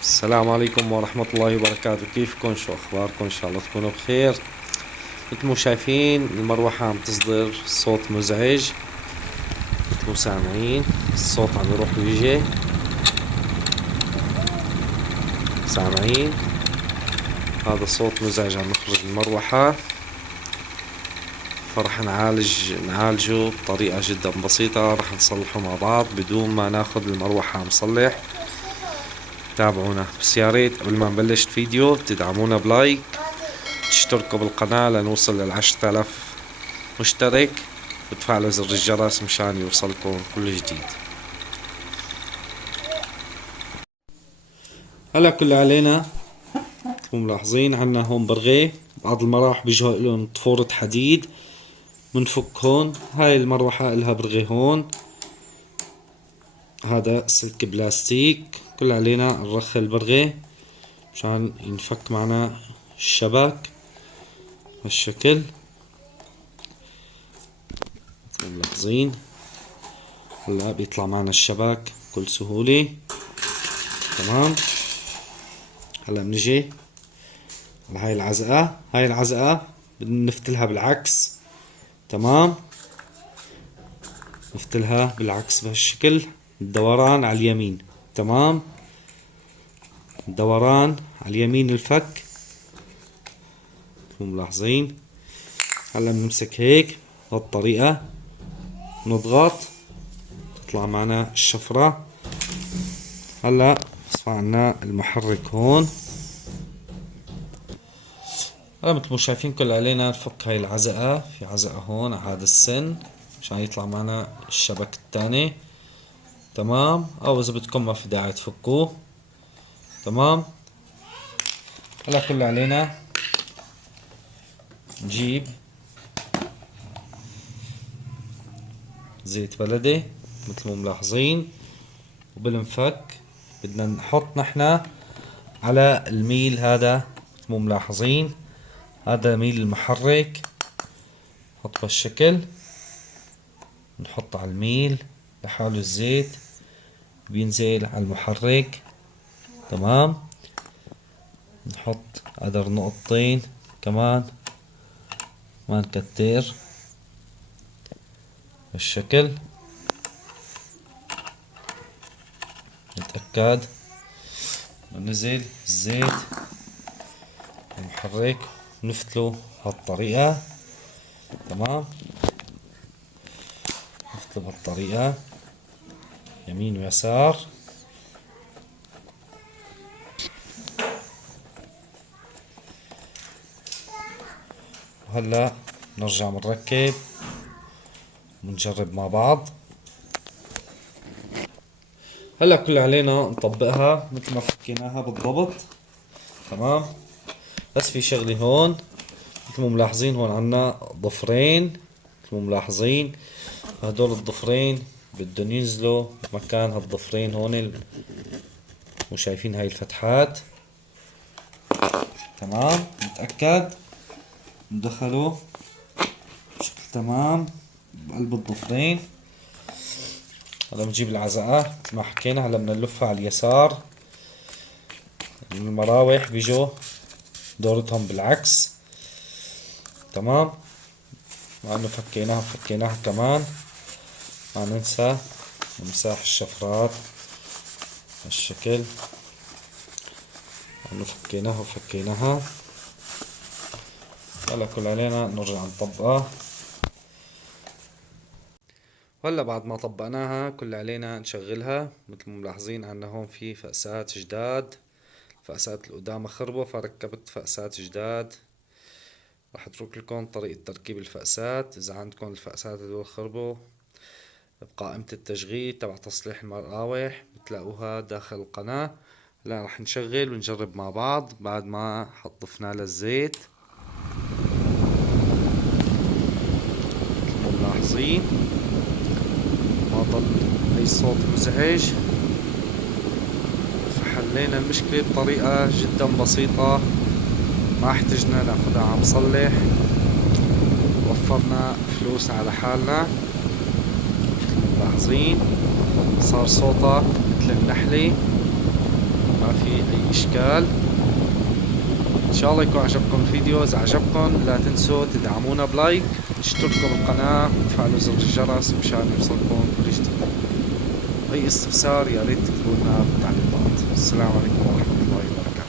السلام عليكم ورحمة الله وبركاته. كيفكم؟ شو أخباركم؟ إن شاء الله تكونوا بخير. مثل ما شايفين المروحة عم تصدر صوت مزعج، مثل ما سامعين الصوت عم يروح ويجي. سامعين هذا صوت مزعج عم يخرج من المروحة، فرح نعالجه بطريقة جدا بسيطة. رح نصلحه مع بعض بدون ما ناخد المروحة مصلح. تابعونا، بس يا ريت قبل ما نبلش الفيديو تدعمونا بلايك، تشتركوا بالقناة لنوصل ل10,000 مشترك، وتفعلوا زر الجرس مشان يوصلكم كل جديد. هلا كل علينا انتم ملاحظين عنا هون برغي، بعض المراح بيجوا لهم طفورة حديد منفك هون. هاي المروحة الها برغي هون، هذا سلك بلاستيك. كل علينا نرخي البرغي مشان ينفك معنا الشبك هالشكل. ملاحظين هلا بيطلع معنا الشبك بكل سهولة. تمام. هلا بنجي على هاي العزقة، هاي العزقة بدنا نفتلها بالعكس. تمام، نفتلها بالعكس بهالشكل، الدوران على اليمين. تمام، الدوران على اليمين الفك. ملاحظين هلا بنمسك هيك بهالطريقة، نضغط تطلع معنا الشفرة. هلا صار عنا المحرك هون. هلا مثل ما شايفين كل علينا نفك هاي العزقة. في عزقة هون على هذا السن عشان يطلع معنا الشبك الثاني. تمام، او اذا بدكم ما في داعي تفكوه. تمام. هلا كل علينا نجيب زيت بلدي مثل ما ملاحظين، وبالمفك بدنا نحط نحنا على الميل هذا. مثل ما ملاحظين هذا ميل المحرك، نحط بهالشكل، نحط على الميل لحاله الزيت بينزل على المحرك. تمام، نحط قدر نقطتين كمان، ما نكتر بالشكل. نتأكد نزل الزيت المحرك، نفتله بهالطريقة. تمام، نفتله بهالطريقة يمين ويسار. وهلا نرجع بنركب ونجرب مع بعض. هلا كل علينا نطبقها مثل ما فكيناها بالضبط. تمام، بس في شغلة هون مثل ما ملاحظين، هون عنا ضفرين مثل ما ملاحظين. هدول الضفرين بدهم ينزلوا مكان هالضفرين هون، وشايفين هاي الفتحات. تمام، نتأكد ندخله بشكل تمام بقلب الضفرين. هلا بنجيب العزقة مثل ما حكينا، هلا بدنا نلفها على اليسار. المراوح بيجوا دورتهم بالعكس. تمام، مع انه فكيناها كمان، ما ننسى نمسح الشفرات هالشكل. انه فكيناها. هلا كل علينا نرجع نطبقها. وهلا بعد ما طبقناها كل علينا نشغلها. مثل ما ملاحظين عنا هون في فأسات جداد، الفأسات القدامى خربوا فركبت فأسات جداد. راح اترك لكم طريقة تركيب الفأسات اذا عندكم الفأسات هدول خربوا بقائمة التشغيل تبع تصليح المراوح، بتلاقوها داخل القناة. هلا راح نشغل ونجرب مع بعض بعد ما ضفنا للزيت. ملاحظين ما ضل اي صوت مزعج، فحلينا المشكلة بطريقة جدا بسيطة، ما احتجنا ناخدها عم صلح، وفرنا فلوس على حالنا. ملاحظين صار صوتها مثل النحلة، ما في اي اشكال. ان شاء الله يكون عجبكم الفيديو. اذا عجبكم لا تنسوا تدعمونا بلايك، تشتركوا بالقناة وتفعلوا زر الجرس مشان يوصلكم كل جديد. اي استفسار يا ريت تكتبوا لنا بالتعليقات. السلام عليكم ورحمة الله وبركاته.